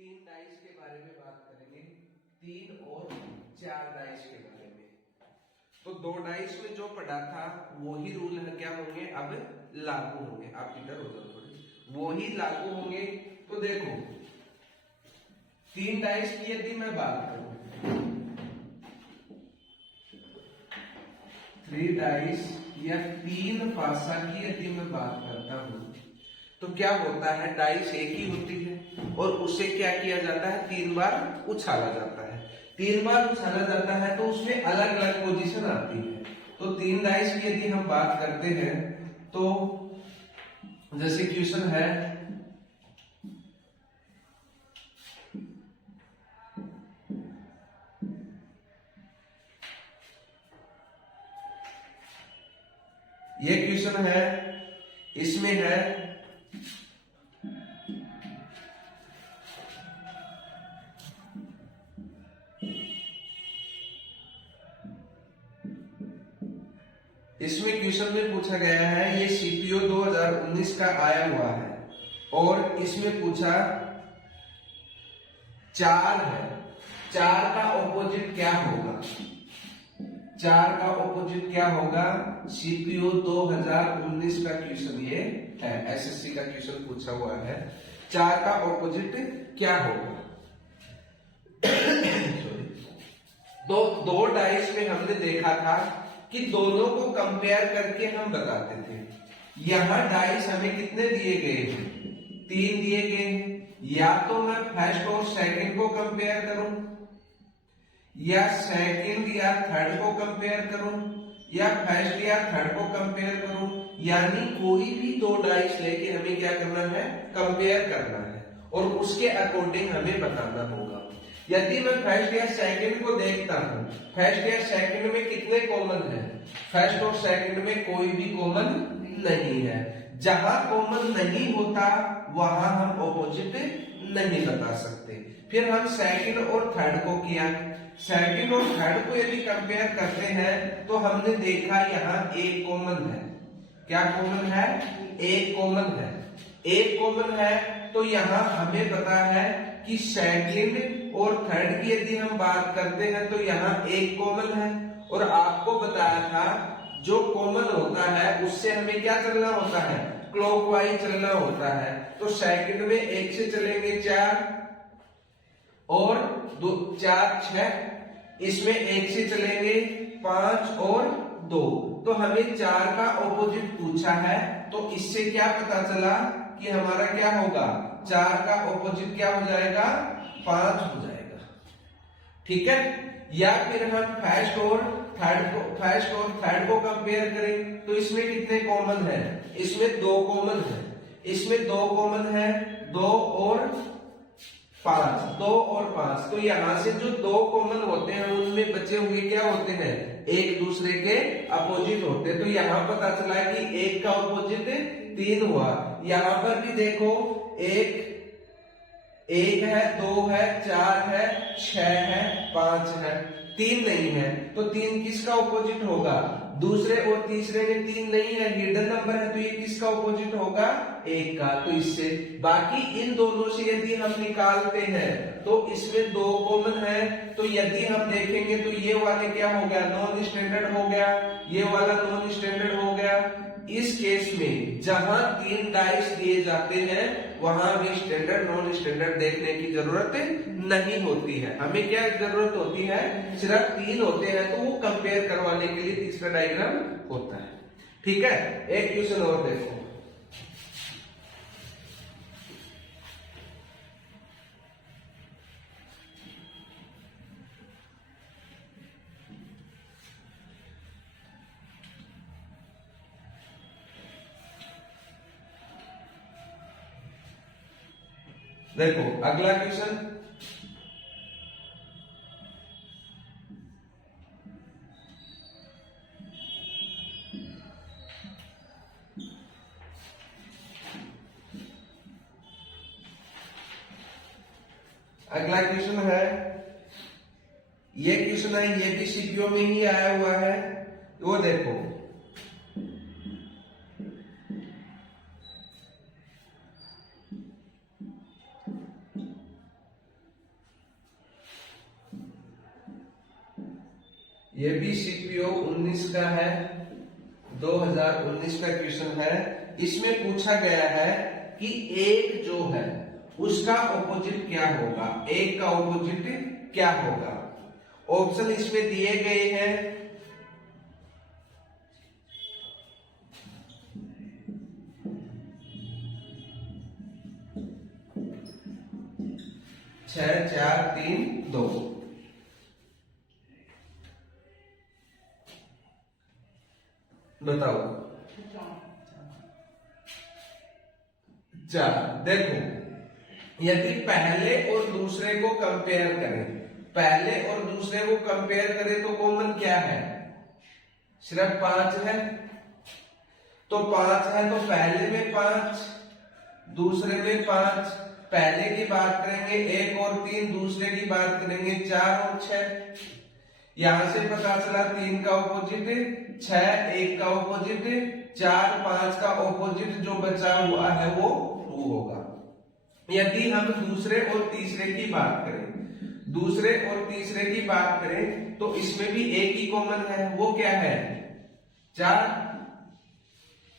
तीन डाइस के बारे में बात करेंगे, 3 और 4 डाइस के बारे में। तो 2 डाइस में जो पढ़ा था वही रूल है क्या होंगे, अब लागू होंगे। आप इधर हो जाओ थोड़ी, वही लागू होंगे। तो देखो 3 डाइस की यदि मैं बात करूं, 3 डाइस या 3 पासा की यदि मैं बात करता हूं तो क्या होता है, डाइस एक ही होती है और उसे क्या किया जाता है, 3 बार उछाला जाता है। 3 बार उछाला जाता है तो उसमें अलग अलग पोजीशन आती है। तो 3 डाइस की यदि हम बात करते हैं तो जैसे क्वेश्चन है, ये क्वेश्चन है, इसमें है इसमें क्वेश्चन में पूछा गया है, ये सीपीओ 2019 का आया हुआ है और इसमें पूछा 4 है, 4 का ऑपोजिट क्या होगा, 4 का ऑपोजिट क्या होगा, सीपीओ 2019 का क्वेश्चन ये है, एसएससी का क्वेश्चन पूछा हुआ है। 4 का ऑपोजिट क्या होगा। तो 2 डाइस में हमने देखा था कि दोनों को कंपेयर करके हम बताते थे। यहां डाइस हमें कितने दिए गए हैं, 3 दिए गए हैं। या तो मैं फर्स्ट और सेकंड को कंपेयर करूं, या सेकंड या थर्ड को कंपेयर करूं, या फर्स्ट या थर्ड को कंपेयर करूं। यानी कोई भी 2 डाइस लेके हमें क्या करना है, कंपेयर करना है और उसके अकॉर्डिंग हमें बताना होगा। यदि मैं फर्स्ट या सेकंड को देखता हूं, फर्स्ट या सेकंड में कितने कॉमन है, फर्स्ट और सेकंड में कोई भी कॉमन नहीं है। जहां कॉमन नहीं होता वहां हम ऑपोजिट नहीं बता सकते। फिर हम सेकंड और थर्ड को किया, सेकंड और थर्ड को यदि कंपेयर करते हैं तो हमने देखा यहां एक कॉमन है। क्या कॉमन है, एक कॉमन है। एक कॉमन है तो यहां हमें पता है कि सेकंड और थर्ड की यदि हम बात करते हैं तो यहाँ एक कॉमन है। और आपको बताया था जो कॉमन होता है उससे हमें क्या चलना होता है, क्लॉकवाइज चलना होता है। तो सेकंड में 1 से चलेंगे 4 और 2 4 6, इसमें 1 से चलेंगे 5 और 2। तो हमें 4 का ऑपोजिट पूछा है तो इससे क्या पता चला कि हमारा क्या होगा, 4 का ऑपोजिट क्या हो जाएगा, 5 हो जाएगा। ठीक है। या फिर हम फर्स्ट और थर्ड को कंपेयर करें तो इसमें कितने कॉमन है, इसमें 2 कॉमन है, इसमें 2 कॉमन है, 2 और 5, 2 और 5। तो यहां से जो 2 कॉमन होते हैं उनमें बचे हुए क्या होते हैं, एक दूसरे के अपोजिट होते हैं। तो यहां पता चला कि 1 का अपोजिट 3 हुआ। यहां पर भी देखो 1 है, 2 है, 4 है, 6 है, 5 है, 3 नहीं है। तो 3 किसका ऑपोजिट होगा, दूसरे और तीसरे में 3 नहीं है, हिडन नंबर है, तो ये किसका ऑपोजिट होगा, 1 का। तो इससे बाकी इन दोनों से यदि हम निकालते हैं तो इसमें 2 कॉमन है। तो यदि हम देखेंगे तो ये वाले क्या हो गया, नॉन स्टैंडर्ड हो गया, ये वाला नॉन स्टैंडर्ड हो गया। इस केस में जहां 3 डाइस दिए जाते हैं वहां भी स्टैंडर्ड नॉन स्टैंडर्ड देखने की जरूरत नहीं होती है। हमें क्या जरूरत होती है, सिर्फ 3 होते हैं तो वो कंपेयर करवाने के लिए तीसरा डायग्राम होता है। ठीक है। एक क्वेश्चन और देखो, देखो अगला क्वेश्चन, अगला क्वेश्चन है, ये क्वेश्चन है, ये भी सीपीओ में ही आया हुआ है। वो देखो ये भी सीपीओ 19 का है, 2019 का क्वेश्चन है। इसमें पूछा गया है कि एक जो है उसका ऑपोजिट क्या होगा, एक का ऑपोजिट क्या होगा। ऑप्शन इसमें दिए गए हैं, छह, चार, तीन, दो। बताओ। चार। देखो, यदि पहले और दूसरे को कंपेयर करें, पहले और दूसरे को कंपेयर करें तो कॉमन क्या है, सिर्फ 5 है। तो 5 है तो पहले में 5, दूसरे में 5। पहले की बात करेंगे 1 और 3, दूसरे की बात करेंगे 4 और 6। यहां से पता चला 3 का ऑपोजिट 6, 1 का ऑपोजिट 4, 5 का ऑपोजिट जो बचा हुआ है वो 2 होगा। यदि हम दूसरे और तीसरे की बात करें, दूसरे और तीसरे की बात करें तो इसमें भी एक ही कॉमन है, वो क्या है, 4।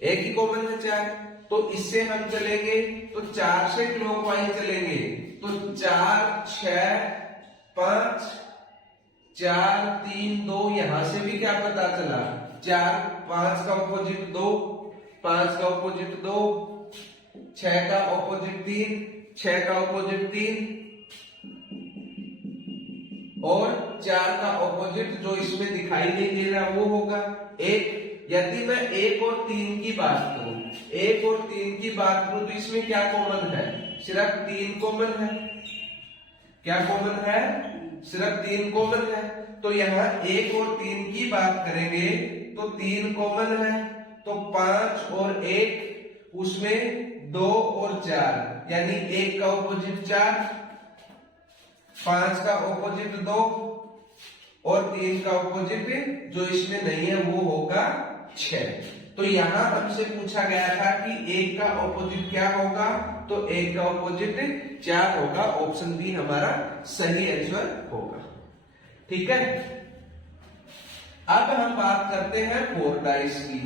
एक ही कॉमन है 4। तो इससे हम चलेंगे तो 4 से क्लॉकवाइज चलेंगे तो 4, 6, 5, 4, 3, 2। यहां से भी क्या पता चला, 4, 5 का ऑपोजिट 2, 5 का ऑपोजिट 2, 6 का ऑपोजिट 3, 6 का ऑपोजिट 3 और 4 का ऑपोजिट जो इसमें दिखाई नहीं दे रहा वो होगा 1। यदि मैं 1 और 3 की बात करूं, 1 और 3 की बात करूं तो इसमें क्या कॉमन है, सिर्फ 3 कॉमन है। क्या कॉमन है, सिर्फ 3 कॉमन है। तो यहाँ 1 और 3 की बात करेंगे तो 3 कॉमन है, तो 5 और 1, उसमें 2 और 4, यानी 1 का ऑपोजिट 4, 5 का ऑपोजिट 2 और 3 का ऑपोजिट जो इसमें नहीं है वो होगा 6। तो यहां हमसे पूछा गया था कि 1 का ऑपोजिट क्या होगा, तो 1 का ऑपोजिट 4 होगा। ऑप्शन बी हमारा सही आंसर होगा। ठीक है, अब हम बात करते हैं 4 डाइस की।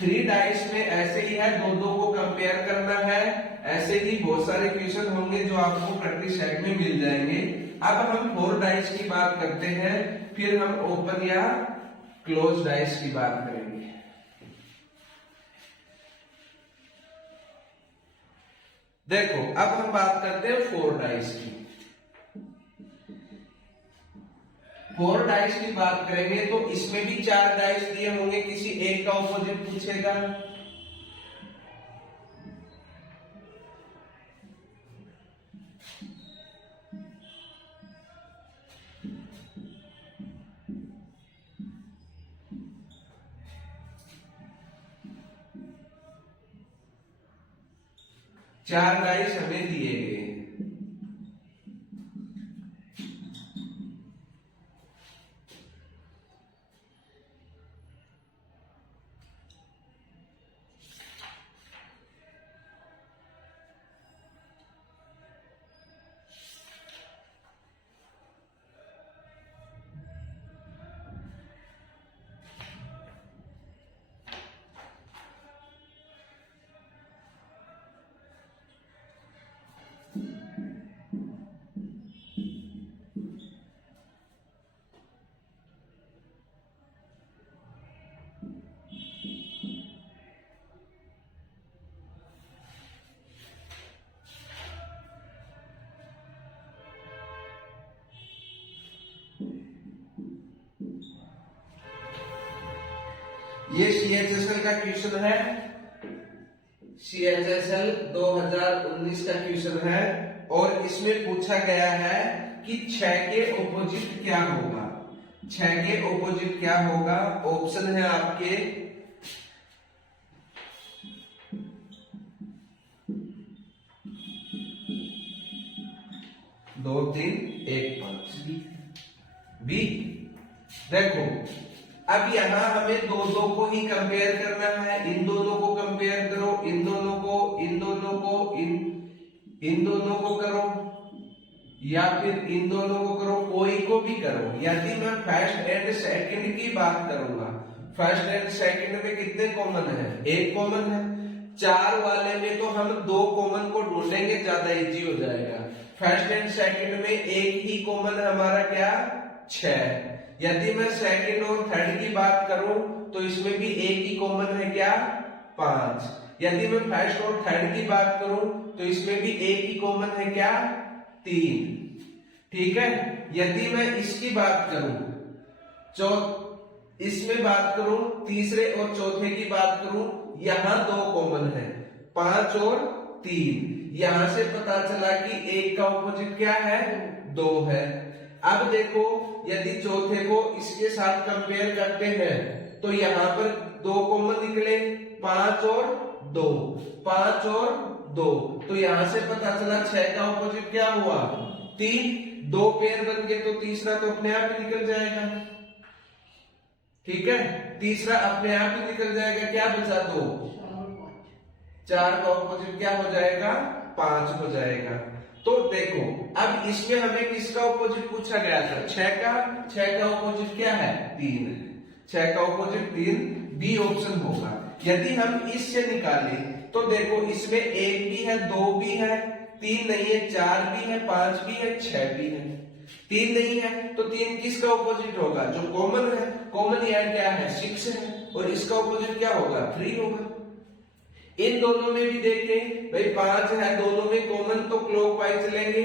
3 डाइस में ऐसे ही है, दो को कंपेयर करना है। ऐसे ही बहुत सारे क्वेश्चन होंगे जो आपको प्रैक्टिस सेट में मिल जाएंगे। अब हम 4 डाइस की बात करते हैं, फिर हम ओपन या क्लोज डाइस की बात करेंगे। देखो, अब हम बात करते हैं 4 डाइस की। 4 डाइस की बात करेंगे तो इसमें भी 4 डाइस दिए होंगे, किसी एक का ऑपोजिट पूछेगा। चार डाइस हमें दिए गए हैं। ये CHSL का क्वेश्चन है, CHSL 2019 का क्वेश्चन है और इसमें पूछा गया है कि 6 के ऑपोजिट क्या होगा। 6 के ऑपोजिट क्या होगा, ऑप्शन है आपके 2, 3, 1, 5 बी। देखो, अब यहां हमें दो को ही कंपेयर करना है। इन दोनों को कंपेयर करो, इन दोनों को, इन दोनों को, इन दोनों को करो। या फिर इन दोनों को करो, कोई को भी करो। यदि मैं फर्स्ट एंड सेकंड की बात करूंगा, फर्स्ट एंड सेकंड में कितने कॉमन है? एक कॉमन है। 4 वाले में तो हम 2 कॉमन को ढूंढेंगे, ज्यादा इजी हो जाएगा। फर्स्ट एंड सेकंड में एक ही कॉमन हमारा क्या? 6। यदि मैं सेकंड और थर्ड की बात करूं तो इसमें भी एक ही कॉमन है, क्या? 5। यदि मैं फर्स्ट और थर्ड की बात करूं तो इसमें भी एक ही कॉमन है, क्या? 3। ठीक है। यदि मैं इसकी बात करूं, इसमें बात करूं, तीसरे और चौथे की बात करूं, यहां 2 कॉमन है, 5 और 3। यहां से पता चला कि एक का ऑपोजिट क्या है? 2 है। अब देखो, यदि चौथे को इसके साथ कंपेयर करते हैं तो यहां पर 2 कॉमन निकले, 5 और 2, 5 और 2, तो यहां से पता चला 6 का ऑपोजिट क्या हुआ? 3। 2 पेयर बन गए तो तीसरा तो अपने आप ही निकल जाएगा। ठीक है, तीसरा अपने आप ही निकल जाएगा। क्या बचा? 2। 4 का ऑपोजिट क्या हो जाएगा? 5 हो जाएगा। तो देखो, अब इसमें हमें किसका ऑपोजिट पूछा गया था? 6 का। 6 का ऑपोजिट क्या है? 3 है। 6 का ऑपोजिट 3, बी ऑप्शन होगा। यदि हम इससे निकालें तो देखो, इसमें 1 भी है, 2 भी है, 3 नहीं है, 4 भी है, 5 भी है, 6 भी है। 3 नहीं है तो 3 किसका ऑपोजिट होगा? जो कॉमन है। कॉमन यहाँ क्या है? 6 है, और इसका ऑपोजिट क्या होगा? 3 होगा। इन दोनों में भी देखें भाई, 5 है, दोनों में कॉमन, तो क्लॉकवाइज चलेंगे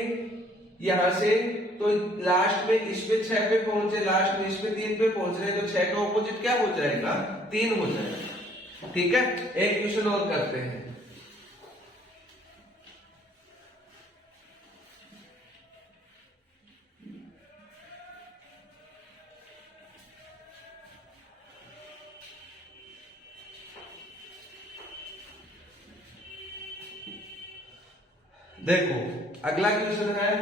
यहां से, तो लास्ट में इस पे 6 पे पहुंचे, लास्ट में इस पे 3 पे पहुंच रहे, तो 6 का ऑपोजिट क्या हो जाएगा? 3 हो जाएगा। ठीक है, एक क्वेश्चन और करते हैं। देखो, अगला क्वेश्चन है,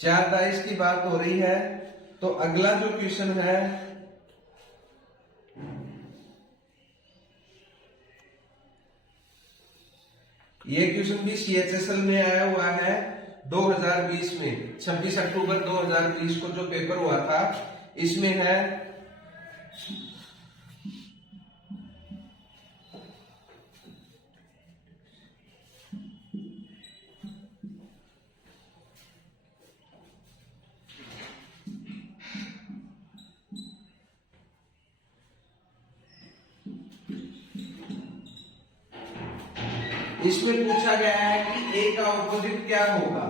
चार डाइस की बात हो रही है। तो अगला जो क्वेश्चन है, ये क्वेश्चन भी CHSL में आया हुआ है 2020 में, 26 अक्टूबर 2020 को जो पेपर हुआ था, इसमें है इसमें पूछा गया है कि ए का ऑपोजिट क्या होगा।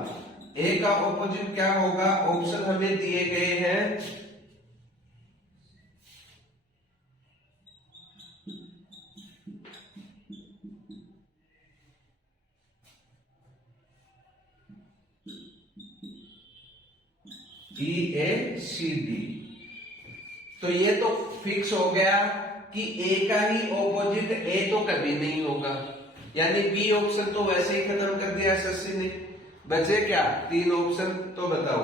ए का ऑपोजिट क्या होगा? ऑप्शन हमें दिए गए हैं, BACD। तो ये तो फिक्स हो गया कि ए का ही ऑपोजिट ए तो कभी नहीं होगा, यानी बी ऑप्शन तो वैसे ही खत्म कर दिया एसएससी ने। बचे क्या? 3 ऑप्शन, तो बताओ।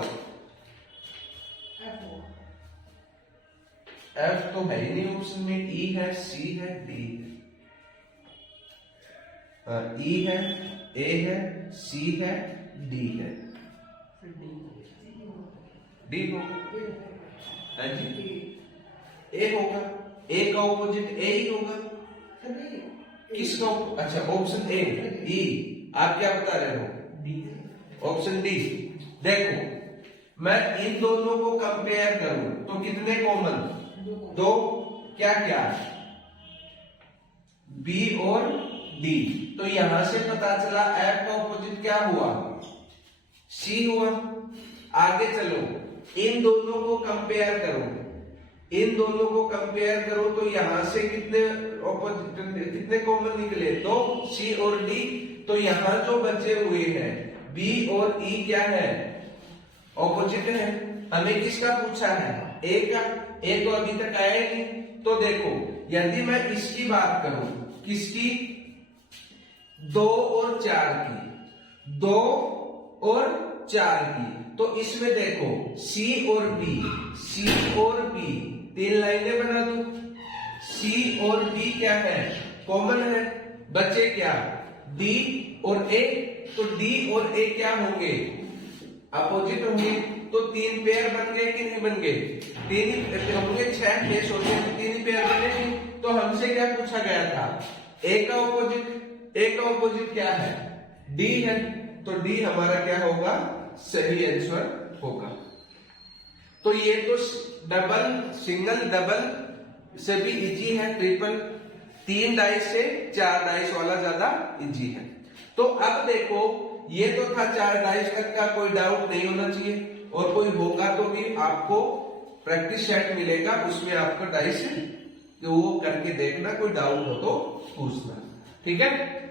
एफ तो है ही नहीं ऑप्शन में, ई है, सी है, डी है, ई है, ए है, सी है, डी है, डी होगा। ए होगा, ए का ऑपोजिट ए ही होगा। किसका? अच्छा, ऑप्शन ए, ई। आप क्या बता रहे हो? D, option D. देखो, मैं इन दोनों को कंपेयर करूं तो कितने कॉमन? 2। क्या क्या? बी और डी। तो यहां से पता चला एफ का ऑपोजिट क्या हुआ? सी हुआ। आगे चलो, इन दोनों को कंपेयर करो, इन दोनों को कंपेयर करो तो यहां से कितने कितने कॉमन निकले? 2, सी और डी। तो यहां जो बचे हुए हैं बी और ई क्या है? ऑपोजिट है। हमें किसका पूछा है? ए का। ए तो अभी तक आया ही नहीं। तो देखो यदि मैं इसकी बात करूं, किसकी? 2 और 4 की, 2 और 4 की, तो इसमें देखो C और B, C और B 3 लाइनें बना दो। C और B क्या है? कॉमन है। बचे क्या? D और A। तो D और A क्या होंगे? अपोजिट होंगे। तो 3 पेयर बन गए कि नहीं बन गए? 3 ही होंगे, 6 केस होते हैं, 3 ही पेयर बने। तो हमसे क्या पूछा गया था? A का ऑपोजिट। A का ऑपोजिट क्या है? D है। तो D हमारा क्या होगा? सही आंसर होगा। तो ये तो डबल, सिंगल, डबल से भी इजी है। ट्रिपल 3 डाइस से 4 डाइस वाला ज्यादा इजी है। तो अब देखो ये तो था 4 डाइस तक का, कोई डाउट नहीं होना चाहिए। और कोई होगा तो भी आपको प्रैक्टिस सेट मिलेगा, उसमें आपका डाइस वो करके देखना, कोई डाउट हो तो पूछना। ठीक है।